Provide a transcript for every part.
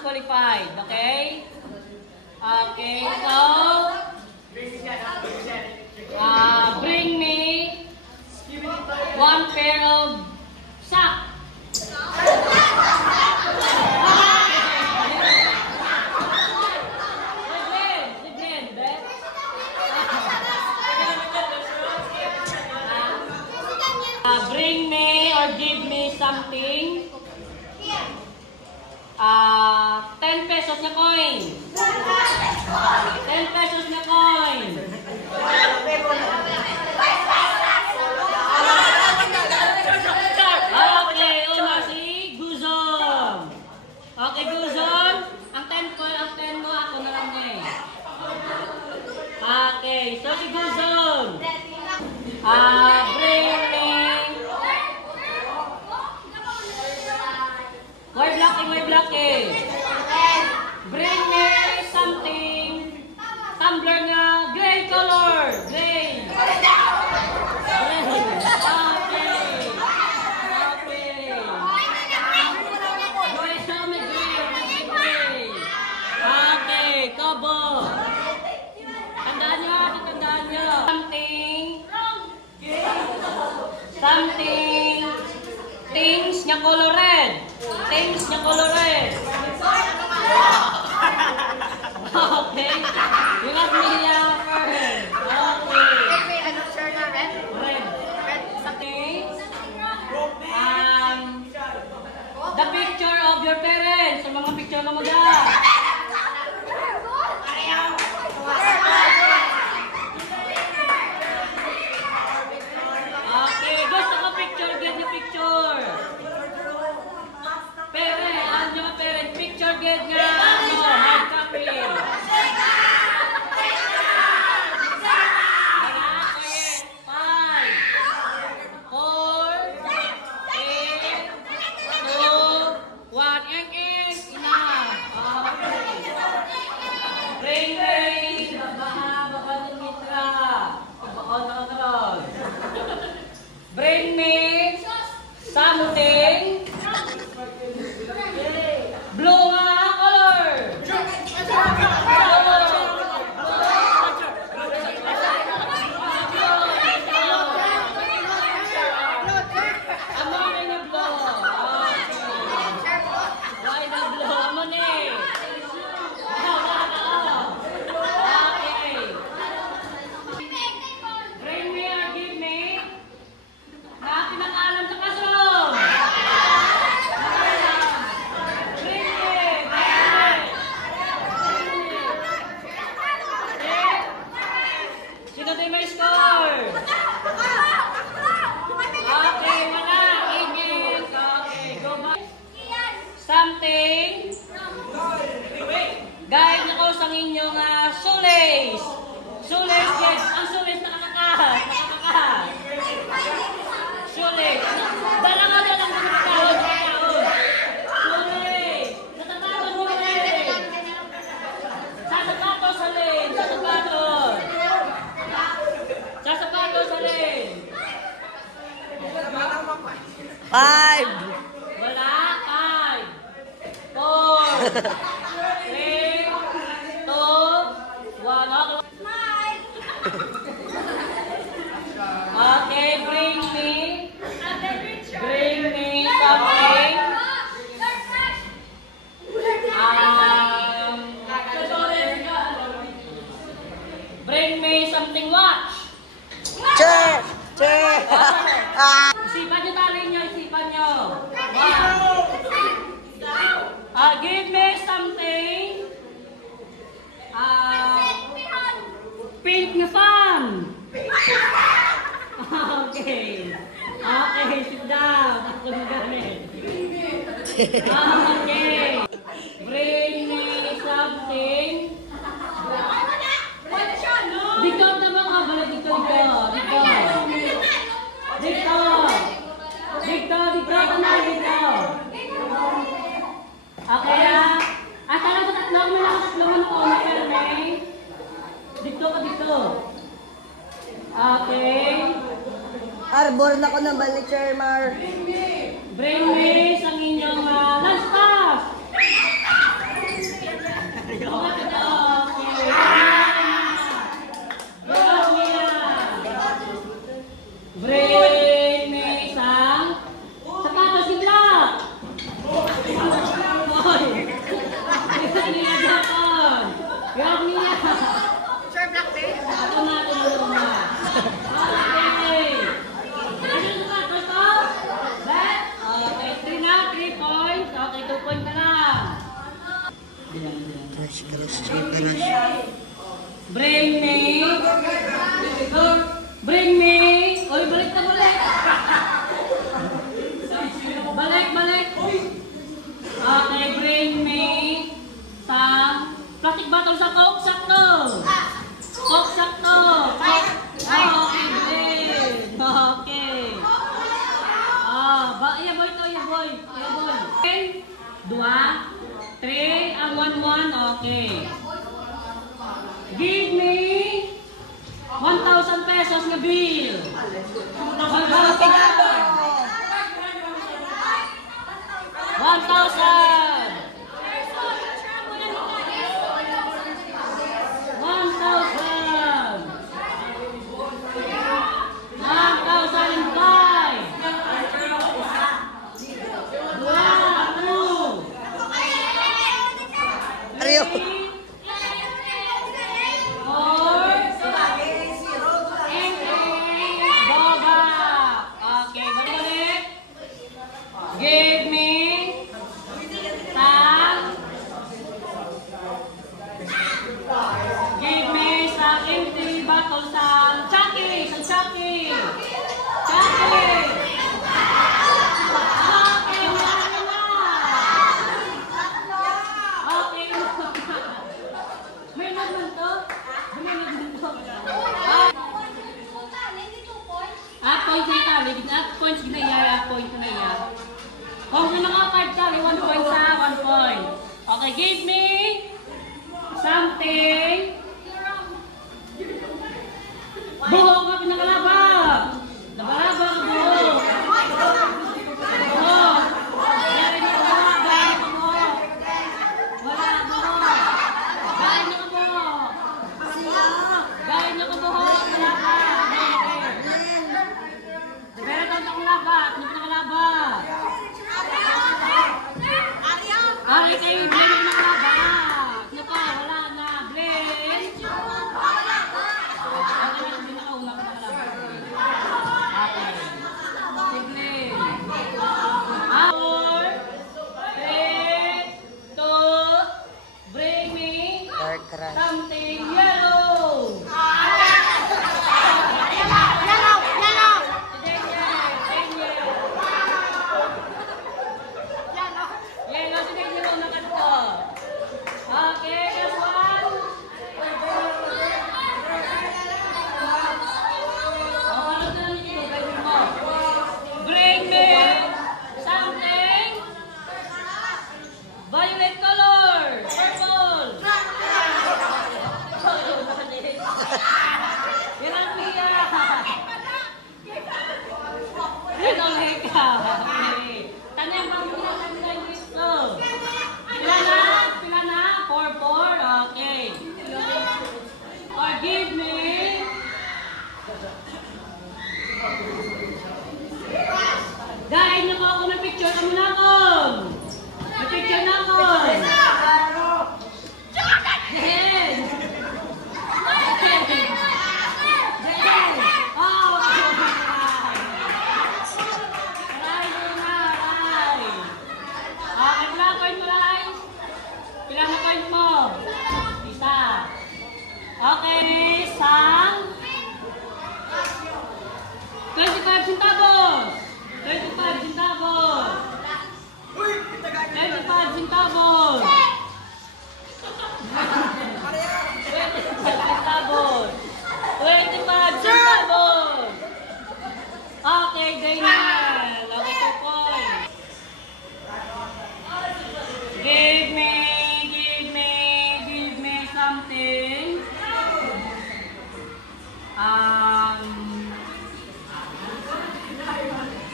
disqualified. Okay? Okay, so bring me one pair of socks. Bring me or give me something. 10 pesos na coin. 10 pesos na coin. Okay, una si Guzon. Okay, Guzon. Ang 10 mo, ako na lang eh. Okay, so si Guzon. Bring me. Way blocking. Bring me something. Tumbler na gray color. Gray. Okay, Kobo. Tandaan nyo. Something. Things na color red. Things na color red. Okay. You got me first. Okay. Ano shirt na red? Red. Red. Okay. The picture of your parents. Sa mga picture na mo dyan. Okay. Gusto ko picture. Get the picture. Parent, picture get nga. Hard copy. Bring me something blue color. Something. Guide na ko sa inyong shoelace. Shoelace, guys. Ang shoelace nakakakas. Shoelace. Dala nga lang ng nakakakas. Shoelace. Natatapan mo rin. Sa sapatos sa lane. Sa sapatos. Sa sapatos sa lane. 5. Wala. 5. 4. 3. 2. 1. Okay, bring me something. Bring me something. Watch. Chair. Isipan nyo tali nyo, isipan nyo. Give me something. Pink na fan. Okay. Okay, sit down. Ako na gamit. Okay. Bring me something. Dito naman ka bala dito. Dito. Okay tanong sa tatlo. May nakatatlo mo na una ka na Dito ka dito. Okay. Arbor na ko naman ni Chairmar. Bring me sa inyong lunch pass. Bring me. Bring me. Oy, balik na balik. Balik, balik. Okay, bring me some plastic bottle sa Coke, sakto. Coke, sakto. Okay, bring. Okay. Iya boy to, iya boy. Iya boy. 1, 2, 3, ang 1, 1. Okay. Give me 1,000 pesos na bill. 1,000. 1,000. Give me sa empty bottle sa Chucky, sa Chucky. Chucky. Okay, wala na. Okay. May naman to? May naman to? Points na tali. Points ginaya. Point na iya. Kung sino ka card tali, 1 point sa 1 point. Okay, give me something. Buhok ka pinakalaba. Nabalaba ka buhok. Buhok. Gari na ka buhok. Gari na ka buhok. Wala ka buhok. Gari na ka buhok. Gari na ka buhok. Wala ka. Pero tanda kong laba. Ano pinakalaba? Ari kayo, hindi na pinakalaba. Ano ka? Wala na. Blend. Something yellow. Yellow, sige yellow na kanto. Okay, this one. Bring me something violet color, purple. Yan ang piya. Ano heka? Tanyang pamilya kanila dito. Pila na? 4. Okay. Or give me dahil na ako ng picture kami na ako. May picture na ako. Jen! Oh! Aray, Luna! Aray! Okay, pila na coin mo, Aray? Pila na coin mo? Isa. Okay, sang 25 centavos! 25 centavos! 25 centavos! 25 centavos! Okay, Daniel! Okay, 2 points. Give me something.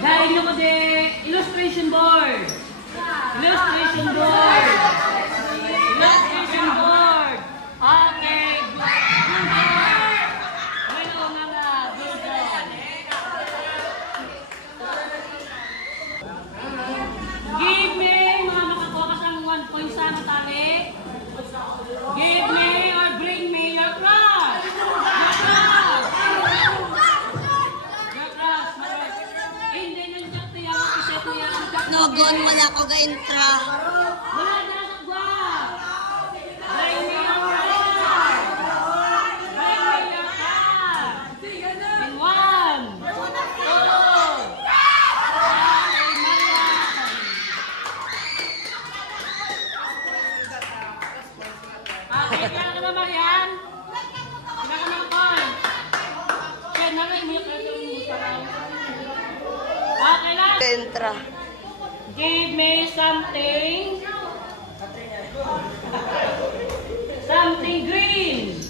Dahil nyo ko de illustration board. Illustration board. Illustration board. Okay. Bueno, mga give me, mga makakuha ka sang 1 point sa matali. Give me or bring me your crush. Your crush. Your crush. Hindi nang jack to yung isa to yung jack. Nogon, wala ko ga-intra. Wala na sa gwa. Bring me your crush. Entra. Give me something. Something green.